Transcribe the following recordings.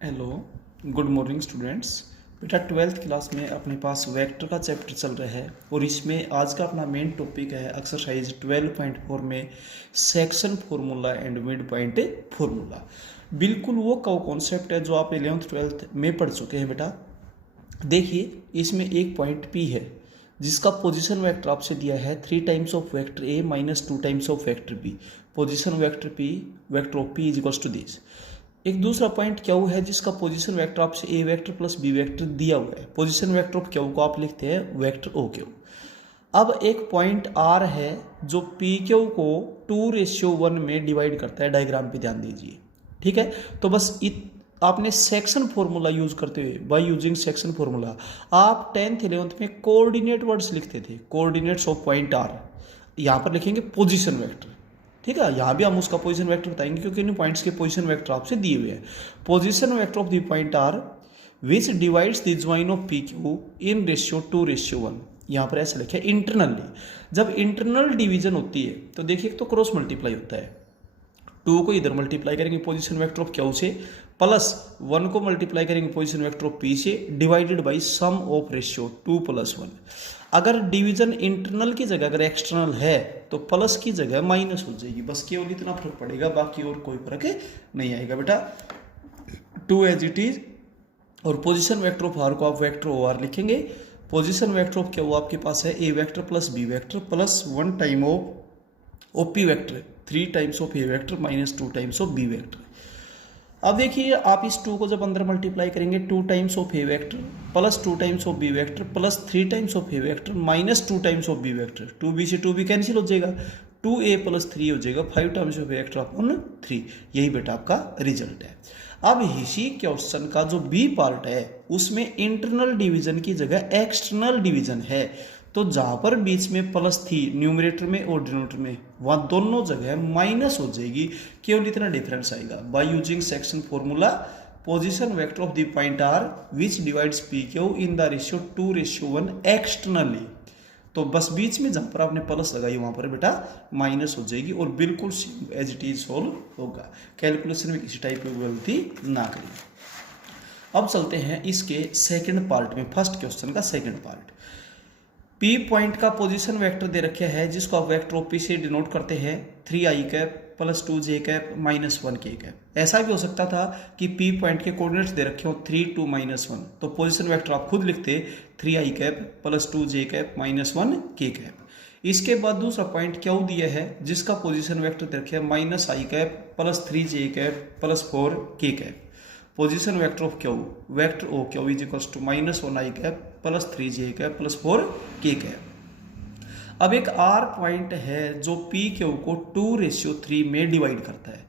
Hello, good morning students. बेटा 12th class में अपने पास वेक्टर का चैप्टर चल रहा है और इसमें आज का अपना मेन टॉपिक है एक्सरसाइज 12.4 में section formula and mid point formula. बिल्कुल वो कॉन्सेप्ट है जो आप 11th 12th में पढ़ चुके हैं। बेटा देखिए, इसमें एक पॉइंट पी है जिसका पोजीशन वेक्टर आपसे दिया है 3 times of vector A minus 2 times of vector B. Position vector P, vector of P is equals to this. एक दूसरा पॉइंट क्यू है जिसका पोजीशन वेक्टर आपसे A vector plus B vector दिया हुआ है। पोजीशन वेक्टर ऑफ क्यू को आप लिखते हैं वेक्टर ओ क्यू। अब एक पॉइंट आर है जो पी क्यू को 2:1 में डिवाइड करता है। डायग्राम पे ध्यान दीजिए, ठीक है। तो बस आपने सेक्शन फॉर्मूला यूज करते हुए, बाय यूजिंग सेक्शन फॉर्मूला, आप 10th 11th में कोऑर्डिनेट वर्ड्स लिखते थे। कोऑर्डिनेट्स ऑफ पॉइंट आर यहाँ पर लिखेंगे पोजीशन वेक्टर, ठीक है। यहाँ भी हम उसका पोजीशन वेक्टर बताएंगे क्योंकि इन पॉइंट्स के पोजीशन वेक्टर आपसे दिए हुए हैं। Position vector of the point R which divides the join of P Q in ratio 2:1। यहाँ पर ऐसा लिखा है इंटरनली। जब इंटरनल डिवीजन होती है तो देखिए तो क्रॉस मल्टीप्लाई होता है। 2 को इधर मल्टीप्लाई करेंगे पोजीशन वेक्टर ऑफ क्यू से, प्लस 1 को मल्टीप्लाई करेंगे पोजीशन वेक्टर ऑफ पी से, divided by sum of ratio 2 + 1। अगर डिवीजन इंटरनल की जगह अगर एक्सटर्नल है तो प्लस की जगह माइनस हो जाएगी। बस केवल इतना फर्क पड़ेगा, बाकी और कोई फर्क नहीं आएगा। बेटा 2 एज इट इज। और पोजीशन वेक्टर ऑफ आर को आप वेक्टर ओ आर लिखेंगे। पोजीशन वेक्टर ऑफ क्या वो आपके पास है A vector plus B vector plus 1 time of P vector, 3 times of A vector minus 2 times of B vector. अब देखिए, आप इस 2 को जब अंदर मल्टीप्लाई करेंगे 2 times of A vector plus 2 times of B vector plus 3 times of A vector minus 2 times of B vector, 2b से 2b cancel हो जाएगा, 2a + 3 हो जाएगा, 5 times of A vector upon 3। यही बेटा आपका रिजल्ट है। अब इसी क्वेश्चन का जो बी पार्ट है उसमें इंटरनल डिवीजन की जगह एक्सटर्नल डिवीजन है। तो जहां पर बीच में प्लस थी न्यूमरेटर में और डिनोमिनेटर में, वहां दोनों जगह माइनस हो जाएगी। केवल इतना डिफरेंस आएगा। By using section formula, position vector of the point R which divides P Q in the ratio 2:1 externally. तो बस बीच में जहां पर आपने प्लस लगाई वहां पर बेटा माइनस हो जाएगी और बिल्कुल same as it is solve होगा। कैलकुलेशन में किसी टाइप की गलती ना करिए। अब चलते हैं इसके सेकंड पार्ट में, फर्स्ट क्वेश्चन का सेकंड पार्ट। पी पॉइंट का पोजीशन वेक्टर दे रखे है जिसको आप वेक्टर ऑफ पी से डिनोट करते हैं 3i cap plus 2j cap minus 1k cap. ऐसा भी हो सकता था कि पी पॉइंट के कोऑर्डिनेट्स दे रखे हो 3, 2, -1, तो पोजीशन वेक्टर आप खुद लिखते 3i cap plus 2j cap minus 1k cap. इसके बाद दूसरा पॉइंट क्यू दिया है जिसका पोजीशन वेक्टर दे रखे है -i cap plus 3j cap plus 4k cap. Position vector of Q, vector O Q is equals to -1i cap plus 3j cap plus 4k cap. अब एक आर पॉइंट है जो P Q को 2:3 में divide करता है।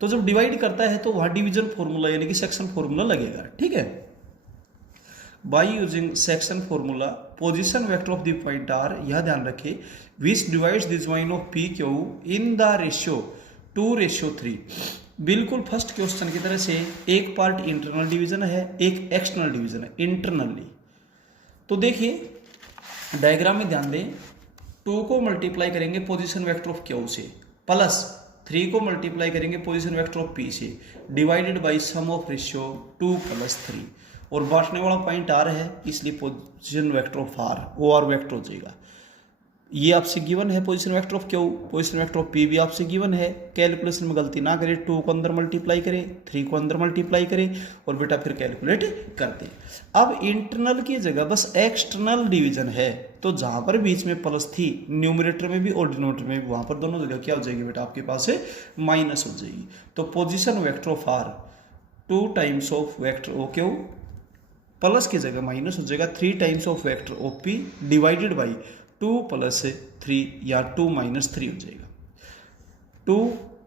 तो जब डिवाइड करता है तो वहां डिवीजन फॉर्मूला यानी कि सेक्शन फॉर्मूला लगेगा, ठीक है। By using section formula, position vector of the point R, यह ध्यान रखें, which divides the join of P Q in the ratio 2:3। बिल्कुल फर्स्ट क्वेश्चन की तरह से एक पार्ट इंटरनल डिवीजन है, एक एक्सटर्नल डिवीजन है इंटरनली। तो देखिए डायग्राम में ध्यान दें, 2 को मल्टीप्लाई करेंगे पोजीशन वेक्टर ऑफ क्यू से, प्लस 3 को मल्टीप्लाई करेंगे पोजीशन वेक्टर ऑफ पी से, divided by sum of ratio 2 + 3। और बांटने वाला पॉइंट आर है इसलिए position vector of R O R vector हो जाएगा। ये आपसे गिवन है position vector of Q, position vector of P भी आपसे गिवन है। कैलकुलेशन में गलती ना करें, 2 को अंदर मल्टीप्लाई करें, 3 को अंदर मल्टीप्लाई करें और बेटा फिर कैलकुलेट करते। अब इंटरनल की जगह बस एक्सटर्नल डिवीजन है, तो जहां पर बीच में प्लस थी न्यूमरेटर में भी और डिनोमिनेटर में भी, वहां पर दोनों जगह क्या हो जाएगी बेटा आपके पास है माइनस हो जाएगी। तो position vector of R 2 times of vector O Q, plus की जगह माइनस हो जाएगा 3 times of vector O P, divided by 2 + 3 या 2 - 3 हो जाएगा। 2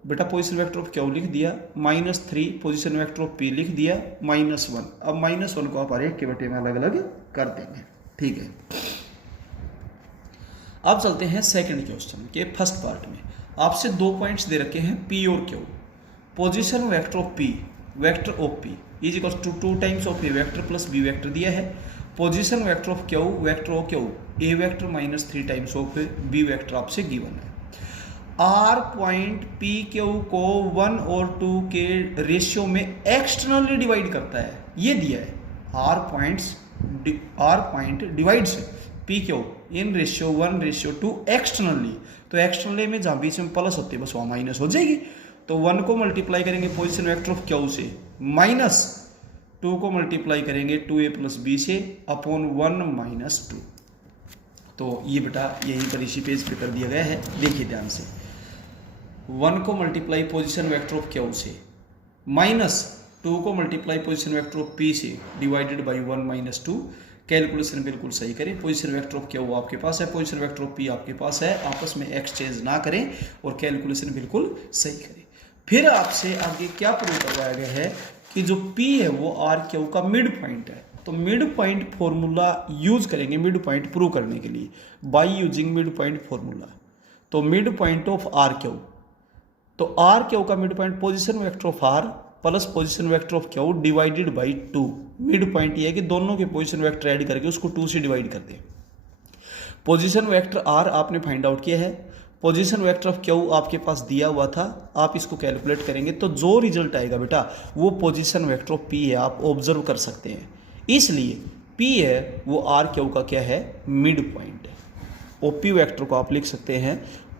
बेटा पोजीशन वेक्टर ऑफ क्यू लिख दिया, -3 पोजीशन वेक्टर ऑफ पी लिख दिया, -1। अब -1 को आप हर एक के बटे में अलग अलग कर देंगे, ठीक है। अब चलते हैं सेकंड क्वेश्चन के फर्स्ट पार्ट में। आपसे 2 पॉइंट्स दे रखे हैं पी और Q. Position vector of P, vector of P is equal to 2 times of A vector plus B vector दिया है। Position vector of Q, vector of Q A vector -3 times of B vector आपसे given है। R point P Q को 1 और 2 के ratio में externally divide करता है, ये दिया है। R point divides P Q in ratio 1:2 externally. तो एक्सटर्नली में जहां बीच में प्लस होती है बस वहां माइनस हो जाएगी। तो 1 को मल्टीप्लाई करेंगे पोजिशन वेक्टर ऑफ क्यू से, माइनस 2 को मल्टीप्लाई करेंगे 2a + b से अपॉन 1 - 2। तो ये बेटा यहीं पर इसी पेज पे कर दिया गया है, देखिए ध्यान से। 1 को multiply position vector of Q से, माइनस 2 को multiply position vector of P से, डिवाइडेड बाय 1 - 2। कैलकुलेशन बिल्कुल सही करें। पोजीशन वेक्टर ऑफ क्यू आपके पास है, पोजीशन वेक्टर ऑफ पी आपके पास है, आपस में एक्सचेंज ना करें और कैलकुलेशन बिल्कुल सही करें। फिर आपसे आगे क्या प्रूव करवाया गया है कि जो P है वो आर क्यू का मिड पॉइंट है। तो मिड पॉइंट फॉर्मूला यूज करेंगे मिड पॉइंट प्रूव करने के लिए, by using mid point formula. तो mid point of R Q, तो आर क्यू का mid point position vector of R plus position vector of Q divided by 2। Mid point ये है कि दोनों के पोजीशन वेक्टर ऐड करके उसको 2 से डिवाइड कर दें। पोजीशन वेक्टर आर आपने फाइंड आउट किया है, पोजीशन वेक्टर ऑफ क्यू आपके पास दिया हुआ था, आप इसको कैलकुलेट करेंगे तो जो रिजल्ट आएगा बेटा वो पोजीशन वेक्टर ऑफ पी है, आप ऑब्जर्व कर सकते हैं। इसलिए P है वो आर क्यू का क्या है, मिड पॉइंट है। OP वेक्टर को आप लिख सकते हैं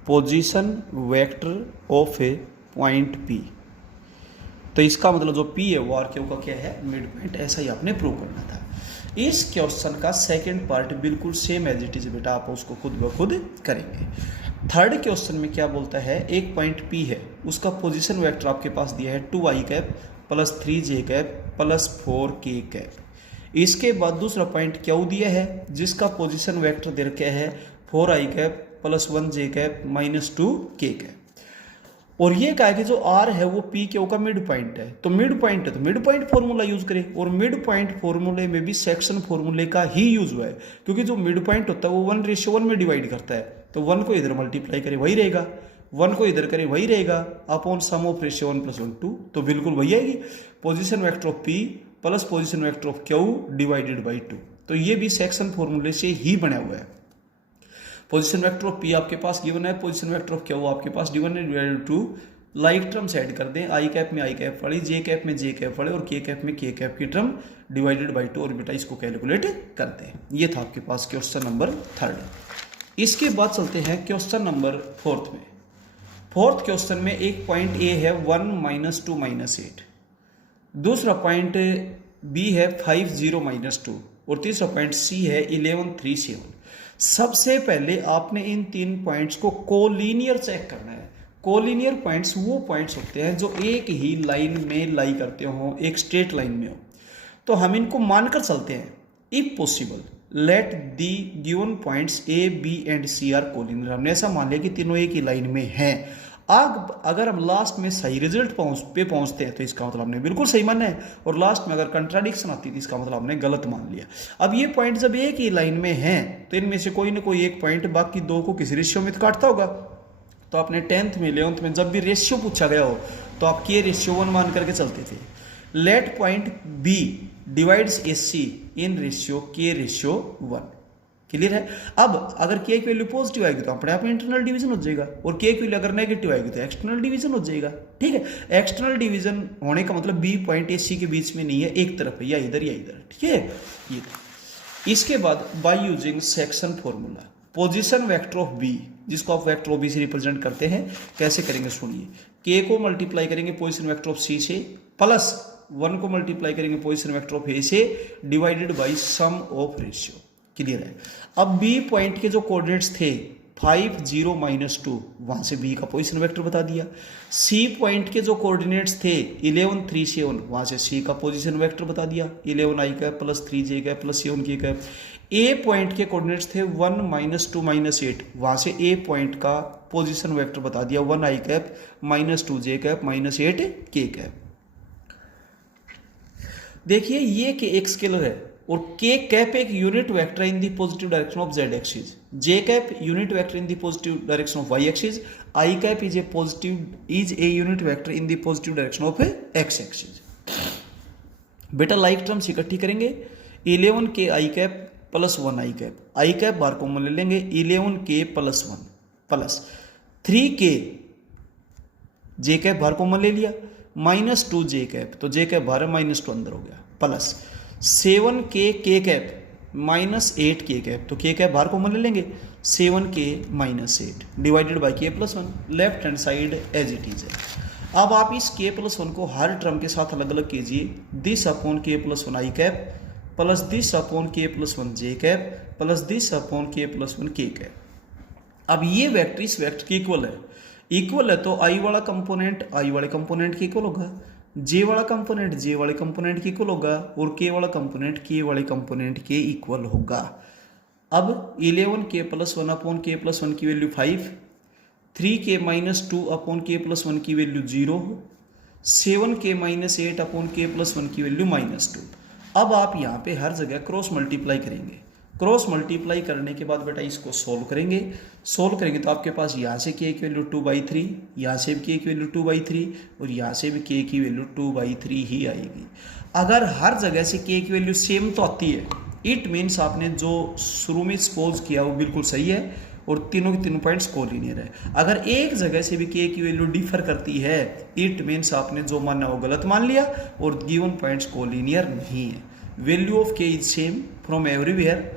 position vector of A point P। तो इसका मतलब जो P है वो आर क्यू का क्या है, मिड पॉइंट। ऐसा ही आपने प्रूव करना था। इस क्वेश्चन का सेकंड पार्ट बिल्कुल सेम एज इट इज बेटा, आप उसको खुद ब खुद करेंगे। थर्ड क्वेश्चन में क्या बोलता है, एक पॉइंट P है, उसका पोजीशन वेक्टर आपके पास दिया है 2i cap + 3j cap + 4k cap. इसके बाद दूसरा पॉइंट क्यू दिया है जिसका पोजीशन वेक्टर दे रखा है 4i cap + 1j cap - 2k cap. और ये कहा है कि जो r है वो P क्यू का मिड पॉइंट है। तो मिड पॉइंट है तो मिड पॉइंट फॉर्मूला यूज करें, और मिड पॉइंट फॉर्मूले में भी सेक्शन फॉर्मूले का ही यूज हुआ है, क्योंकि जो मिड पॉइंट होता है वो 1:1 में डिवाइड करता है। तो 1 को इधर मल्टीप्लाई करें वही रहेगा, 1 को इधर करें वही रहेगा, अपॉन सम ऑफ रेशियो 1 + 1 2। तो बिल्कुल वही आएगी, position vector of P plus position vector of Q divided by 2। तो ये भी सेक्शन फॉर्मूले से ही बना हुआ है। पोजीशन वेक्टर ऑफ P आपके पास गिवन है, पोजीशन वेक्टर ऑफ क्यू आपके पास गिवन है, डिवाइडेड 2। लाइक टर्म्स ऐड कर दें, आई कैप में आई कैप वाली, जे कैप में जे कैप वाले, और के कैप में के कैप की टर्म डिवाइडेड बाई 2, और बेटा इसको कैलकुलेट करते हैं। ये था आपके पास क्वेश्चन नंबर 3। इसके बाद चलते हैं क्वेश्चन नंबर 4 में। फोर्थ क्वेश्चन में एक पॉइंट ए है 1 - 2 - 8, दूसरा पॉइंट बी है 5 0 - 2, और तीसरा पॉइंट सी है 11 3 7। सबसे पहले आपने इन 3 पॉइंट्स को कोलिनियर चेक करना है। कोलिनियर पॉइंट्स वो पॉइंट्स होते हैं जो एक ही लाइन में लाई करते हो, एक स्ट्रेट लाइन में हो। तो हम इनको मानकर चलते हैं, if possible let the given points A B and C are collinear. हमने ऐसा मान लिया कि तीनों एक ही लाइन में हैं। अगर हम लास्ट में सही रिजल्ट पहुंचते हैं तो इसका मतलब हमने बिल्कुल सही माना है, और लास्ट में अगर कंट्राडिक्शन आती है इसका मतलब हमने गलत मान लिया। अब ये पॉइंट जब एक ही लाइन में हैं तो इनमें से कोई ना कोई एक पॉइंट बाकी दो को किसी रेशियो में काटता होगा। तो आपने 10th में 11th में जब भी रेशियो पूछा गया हो तो आप के रेशियो 1 मान करके चलते थे। Let point B divides A C in ratio के रेशियो 1। क्लियर है। अब अगर के की वैल्यू पॉजिटिव आएगी तो अपने आप इंटरनल डिवीजन हो जाएगा, और के की वैल्यू अगर नेगेटिव आएगी तो एक्सटर्नल डिवीजन हो जाएगा। ठीक है, एक्सटर्नल डिवीजन होने का मतलब बी पॉइंट ए सी के बीच में नहीं है, एक तरफ है, या इधर या इधर। ठीक है, ये इसके बाद by using section formula position vector of B, जिसको आप वेक्टर ऑफ बी से रिप्रेजेंट करते हैं, कैसे करेंगे सुनिए। के को मल्टीप्लाई करेंगे पोजीशन वेक्टर ऑफ सी से, प्लस 1 को मल्टीप्लाई करेंगे पोजीशन वेक्टर ऑफ ए से, divided by sum of ratio. Clear है। अब बी पॉइंट के जो कोऑर्डिनेट्स थे 5 0 - 2, वहां से बी का पोजीशन वेक्टर बता दिया। सी पॉइंट के जो कोऑर्डिनेट्स थे 11 3 7, वहां से सी का पोजीशन वेक्टर बता दिया, 11 i cap + 3j cap + 7 k cap. A point के कोऑर्डिनेट्स थे 1 - 2 - 8, वहां से ए पॉइंट का पोजीशन वेक्टर बता दिया, 1 i cap - 2j cap - 8 k cap. देखिए ये के एक स्केलर है, और के कैप एक unit vector in the positive direction of Z axis, J cap unit vector in the positive direction of Y axis, I cap is a unit vector in the positive direction of X axis. बेटा like terms इकट्ठी करेंगे, 11 K I cap + 1 i cap, I cap बार common ले लेंगे, 11 K + 1 plus 3k J cap बाहर common ले लिया, -2 जे cap, तो जे कैप बाहर -2 अंदर हो गया, प्लस 7k के कैप -8 के कैप, तो के कैप बाहर कॉमन ले लेंगे, 7k -8 divided by k + 1, left hand side as it is है। अब आप इस k + 1 को हर टर्म के साथ अलग अलग कीजिए, this upon k + 1 I cap plus this upon k + 1 J cap plus this upon k + 1 के कैप। अब ये वेक्टर इस वेक्टर के इक्वल है तो आई वाला कंपोनेंट आई वाले कंपोनेंट के इक्वल होगा, जे वाला कंपोनेंट जे वाले कंपोनेंट के इक्वल होगा और के वाला कंपोनेंट के वाले कंपोनेंट के इक्वल होगा। अब 11k + 1 अपॉन k + 1 की वैल्यू 5, 3k - 2 अपॉन k + 1 की वैल्यू 0, 7k - 8 अपॉन k + 1 की वैल्यू -2। अब आप यहाँ पे हर जगह क्रॉस मल्टीप्लाई करेंगे, क्रॉस मल्टीप्लाई करने के बाद बेटा इसको सोल्व करेंगे तो आपके पास यहाँ से k की वैल्यू 2/3, यहाँ से भी k की वैल्यू 2/3 और यहाँ से भी k की वैल्यू 2/3 ही आएगी। अगर हर जगह से k की वैल्यू सेम तो आती है, इट मीन्स आपने जो शुरू में सपोज किया वो बिल्कुल सही है और तीनों के तीनों पॉइंट्स कोलिनियर है। अगर एक जगह से भी k की वैल्यू डिफर करती है, इट मीन्स आपने जो माना वो गलत मान लिया और गिवन पॉइंट्स कोलिनियर नहीं है। Value of k is same from everywhere,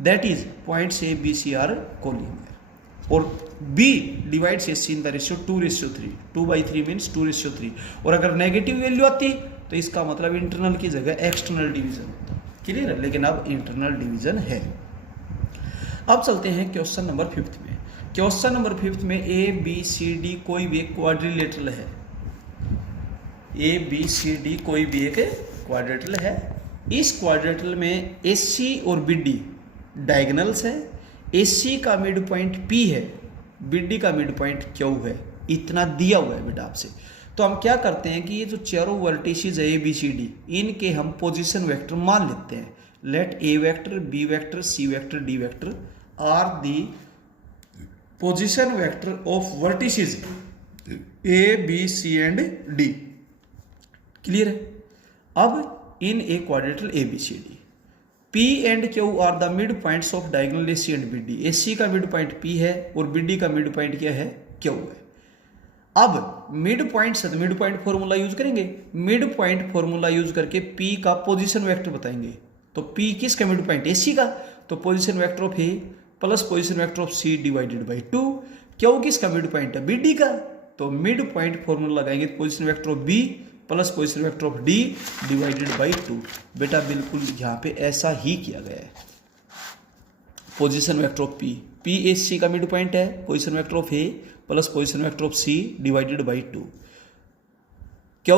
that is points A, B, C are collinear. और B divides C in the ratio 2:3, 2/3 means 2:3। और अगर नेगेटिव वैल्यू आती तो इसका मतलब इंटरनल की जगह एक्सटर्नल डिवीजन होता। क्लियर है, लेकिन अब इंटरनल डिवीजन है। अब चलते हैं क्वेश्चन नंबर 5 में। क्वेश्चन नंबर 5 में ABCD कोई भी एक क्वाड्रिलेटरल है, ABCD कोई भी एक क्वाड्रिलेटरल है। इस क्वाड्रिलेटरल में AC और BD डायगोनल्स है, AC का मिड पॉइंट P है, BD का मिड पॉइंट Q है, इतना दिया हुआ है बेटा आपसे। तो हम क्या करते हैं कि ये जो चारों वर्टिसेस है ABCD, इनके हम पोजीशन वेक्टर मान लेते हैं। Let A vector, B vector, C vector, D vector are the position vector of vertices A, B, C and D। Clear है। अब in a quadrilateral ABCD, P and Q are the mid points of diagonal AC and BD। AC का mid point P है और BD का mid point क्या है, Q है। अब मिड पॉइंट से तो मिड पॉइंट फॉर्मूला यूज करेंगे, मिड पॉइंट फॉर्मूला यूज करके P का पोजीशन वेक्टर बताएंगे। तो P किसका मिड पॉइंट, AC का, तो position vector of A plus position vector of C divided by 2। Q किसका मिड पॉइंट है, BD का, तो मिड पॉइंट फॉर्मूला लगाएंगे position vector of B plus position vector of D divided by 2। बेटा बिल्कुल यहाँ पे ऐसा ही किया गया है। Position vector of P AC का मिड पॉइंट है, position vector of A plus position vector of C divided by 2। Q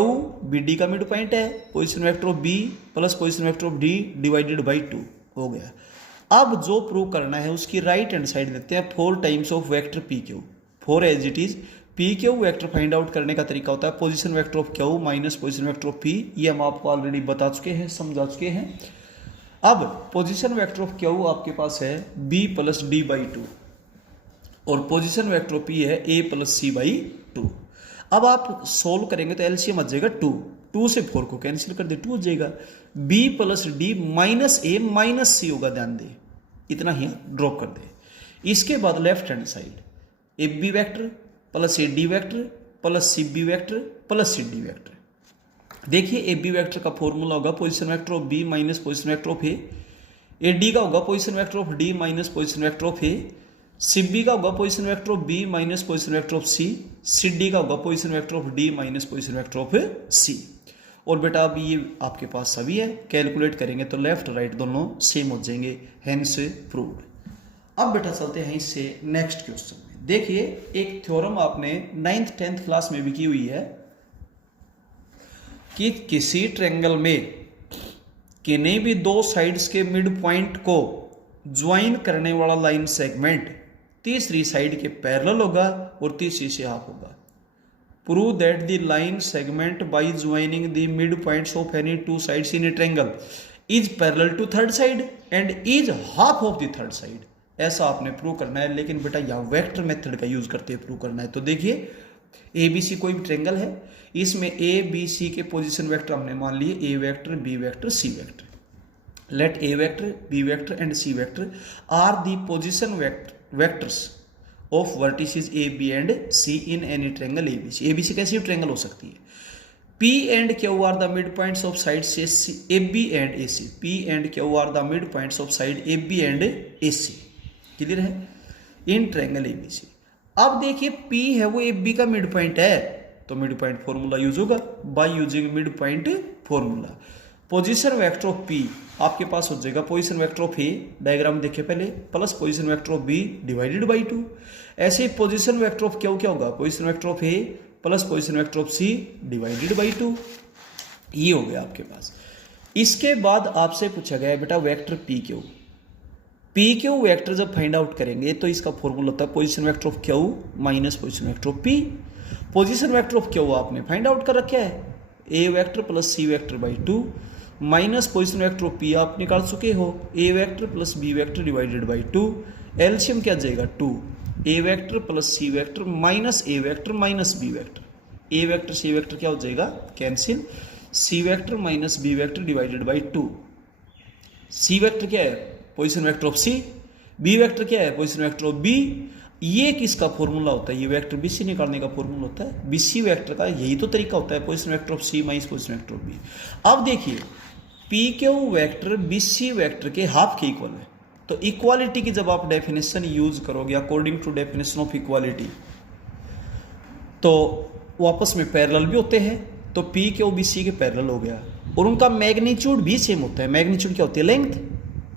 BD का मिड पॉइंट है, position vector of B plus position vector of D divided by 2 हो गया। अब जो prove करना है उसकी राइट हैंड साइड देते हैं 4 times of vector PQ, 4 as it is. PQ vector find out करने का तरीका होता है position vector of Q minus position vector of P, ये हम आपको ऑलरेडी बता चुके हैं, समझा चुके हैं। अब पोजीशन वेक्टर ऑफ Q आपके पास है B प्लस D बाई 2 और पोजीशन वेक्टर ऑफ P है A प्लस C बाई 2। अब आप सोल्व करेंगे तो एलसीएम आ जाएगा 2 से 4 को कैंसिल कर दे, 2 हो जाएगा। B plus D minus A minus C होगा, ध्यान दे, इतना ही ड्रॉप कर दे। इसके बाद left hand side AB vector plus AD vector plus CB vector plus CD vector. देखिए AB वेक्टर का फॉर्मूला होगा position vector of B minus position vector of A, AD का होगा position vector of D minus position vector of A, CB का होगा position vector of B minus position vector of C, CD का होगा position vector of D minus position vector of C। और बेटा अब ये आपके पास सभी है, कैलकुलेट करेंगे तो लेफ्ट राइट दोनों सेम हो जाएंगे, हेंस प्रूव्ड। अब बेटा चलते हैं इससे नेक्स्ट क्वेश्चन में। देखिए एक थ्योरम आपने 9th 10th क्लास में भी की हुई है कि किसी ट्रायंगल में किन्हीं भी दो साइड्स के मिड पॉइंट को ज्वाइन करने वाला लाइन सेगमेंट तीसरी साइड के पैरेलल होगा और तीसरी से हाफ होगा। Prove that the line segment by joining the midpoints of any two sides in a triangle is parallel to third side and is half of the third side। ऐसा आपने prove करना है, लेकिन बेटा यहाँ वेक्टर मेथड का use करते हुए प्रूव करना है। तो देखिए ABC कोई भी ट्रायंगल है, इसमें ABC के पोजीशन वेक्टर हमने मान लिए A vector, B vector, C vector. Let A vector, B vector and C vector are the position vectors of vertices A B and C in any triangle ABC. ABC कैसी triangle हो सकती है? P and Q are the midpoints of sides AB and AC. P and Q are the midpoints of side AB and AC. Clear है? In triangle ABC। अब देखिए P है वो AB का मिड पॉइंट है, तो मिड पॉइंट फॉर्मूला यूज होगा bye using mid point formula. Position vector of P आपके पास हो जाएगा position vector of A, diagram देखे पहले, plus position vector of B divided by 2। ऐसे ही पोजीशन वेक्टर ऑफ Q क्या होगा? Position vector of A plus position vector of C divided by 2। ये हो गया आपके पास। इसके बाद आपसे पूछा गया है बेटा वेक्टर PQ वेक्टर जब फाइंड आउट करेंगे तो इसका फॉर्मूला होता है position vector of Q minus position vector of P। Position vector of Q आपने फाइंड आउट कर रखा है A vector plus C vector by 2 minus position vector of P आप निकाल चुके हो A vector plus B vector divided by 2। LCM क्या जाएगा? 2 A vector plus C vector minus A vector minus B vector. A vector C vector क्या हो जाएगा? Cancel. C vector minus B vector divided by 2। C vector क्या है? Position vector of C। B vector क्या है? Position vector of B। ये किसका formula होता है? ये वेक्टर BC निकालने का फॉर्मूला होता है। BC वेक्टर का यही तो तरीका होता है, position vector of C minus position vector of B। अब देखिए PQ वेक्टर BC वेक्टर के हाफ के इक्वल है, तो इक्वालिटी की जब आप डेफिनेशन यूज करोगे according to definition of equality तो वो आपस में पैरेलल भी होते हैं, तो PQ BC के पैरेलल हो गया और उनका मैग्नीट्यूड भी सेम होता है। मैग्नीट्यूड क्या होती है? लेंथ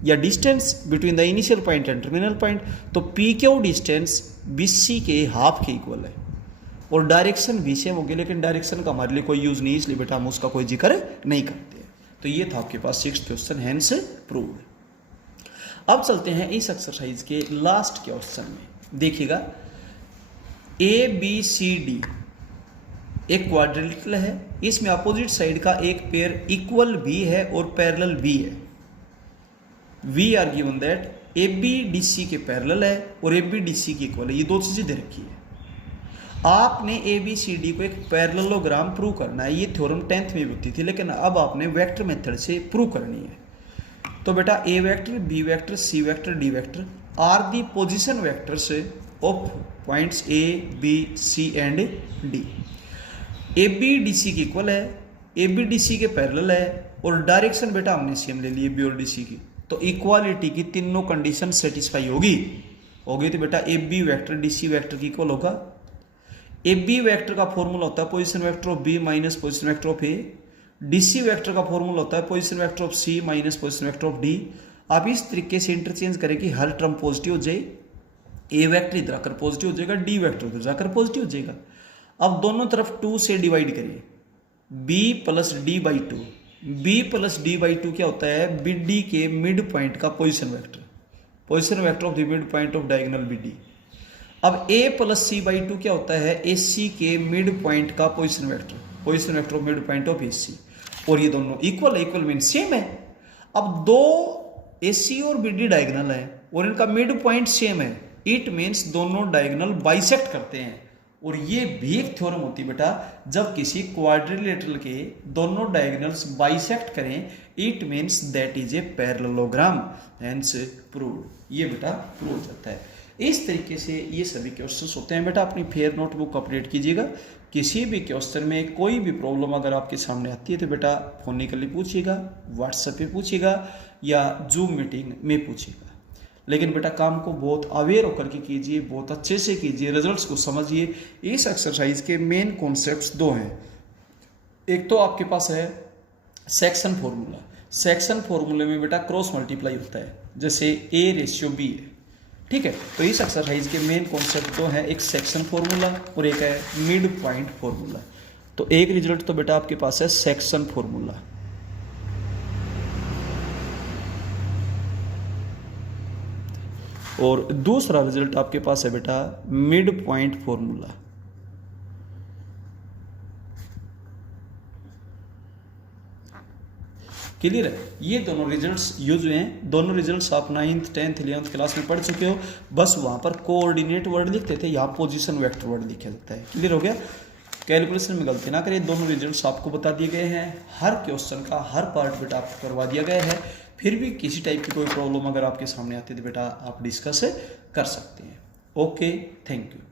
या distance between the initial point and terminal point. तो PQ डिस्टेंस BC के हाफ के इक्वल है और डायरेक्शन भी सेम होगी, लेकिन डायरेक्शन का हमारे लिए कोई यूज नहीं, इसलिए बेटा हम उसका कोई जिक्र नहीं करते। तो ये था आपके पास 6th क्वेश्चन, हैंस प्रूव्ड। अब चलते हैं इस एक्सरसाइज के लास्ट क्वेश्चन में। देखिएगा ABCD एक क्वाड्रिलेटरल है, इसमें अपोजिट साइड का एक पेयर इक्वल भी है और पैरेलल भी है। We are given that ABDC के पैरेलल है और ABDC की इक्वल है। ये दो चीजें दे रखी है। आपने ABCD को एक पैरेललोग्राम प्रूव करना है। ये थ्योरम 10th में भी होती थी, लेकिन अब आपने वेक्टर मेथड से प्रूव करनी है। तो बेटा A vector, B vector, C vector, D vector are the position vectors of points A, B, C and D। ABDC की इक्वल है, ABDC के पैरेलल है और डायरेक्शन बेटा हमने सेम ले ली B और DC की, तो इक्वालिटी की तीनों कंडीशन सेटिस्फाई होगी तो बेटा AB वेक्टर DC वेक्टर की इक्वल होगा। AB वेक्टर का फॉर्मूला होता है position vector of B minus position vector of A। DC vector का फॉर्मूला होता है position vector of C minus position vector of D। आप इस तरीके से इंटरचेंज करें कि हर टर्म पॉजिटिव हो जाए। A वेक्टर इधर आकर पॉजिटिव हो जाएगा, D वेक्टर उधर जाकर पॉजिटिव हो जाएगा। अब दोनों तरफ 2 से डिवाइड करिए, B plus D by 2। B plus D by 2 क्या होता है? BD के मिड पॉइंट का position vector of the mid point of diagonal BD। अब A प्लस C बाई 2 क्या होता है? AC के मिड पॉइंट का position vector of mid point of AC। और ये दोनों इक्वल है, इक्वल मीन सेम है। अब दो AC और BD डायगोनल है और इनका मिड पॉइंट सेम है, इट मीन्स दोनों डायगोनल बाइसेक्ट करते हैं। और ये भी एक थ्योरम होती है बेटा, जब किसी क्वाड्रिलेटरल के दोनों डायगोनल्स बाइसेक्ट करें, it means that is a parallelogram, hence proved. ये बेटा प्रूव हो जाता है। इस तरीके से ये सभी क्वेश्चंस होते हैं बेटा। अपनी फेयर नोटबुक अपडेट कीजिएगा। किसी भी क्वेश्चन में कोई भी प्रॉब्लम अगर आपके सामने आती है तो बेटा फोनिकली पूछिएगा, व्हाट्सएप पे पूछिएगा या जूम मीटिंग में पूछिएगा। लेकिन बेटा काम को बहुत अवेयर होकर के कीजिए, बहुत अच्छे से कीजिए, रिजल्ट्स को समझिए। इस एक्सरसाइज के मेन कॉन्सेप्ट्स दो हैं। एक तो आपके पास है सेक्शन फॉर्मूला। सेक्शन फॉर्मूले में बेटा क्रॉस मल्टीप्लाई होता है, जैसे A/B है, ठीक है। तो इस एक्सरसाइज के मेन कॉन्सेप्ट दो हैं, एक सेक्शन फॉर्मूला और एक है मिड पॉइंट फॉर्मूला। तो एक रिजल्ट तो बेटा आपके पास है सेक्शन फॉर्मूला, और दूसरा रिजल्ट आपके पास है बेटा मिड पॉइंट फॉर्मूला। क्लियर है? ये दोनों रिजल्ट्स यूज हुए हैं। दोनों रिजल्ट्स आप 9th 10th 11th क्लास में पढ़ चुके हो। बस वहां पर कोऑर्डिनेट वर्ड लिखते थे, यहाँ पोजीशन वेक्टर वर्ड लिखा जाता है। क्लियर हो गया? कैलकुलेशन में गलती ना करिए। दोनों रिजल्ट्स आपको बता दिए गए हैं। हर क्वेश्चन का हर पार्ट बेटा आपको करवा दिया गया है। फिर भी किसी टाइप की कोई प्रॉब्लम अगर आपके सामने आती है तो बेटा आप डिस्कस कर सकते हैं। Okay, thank you.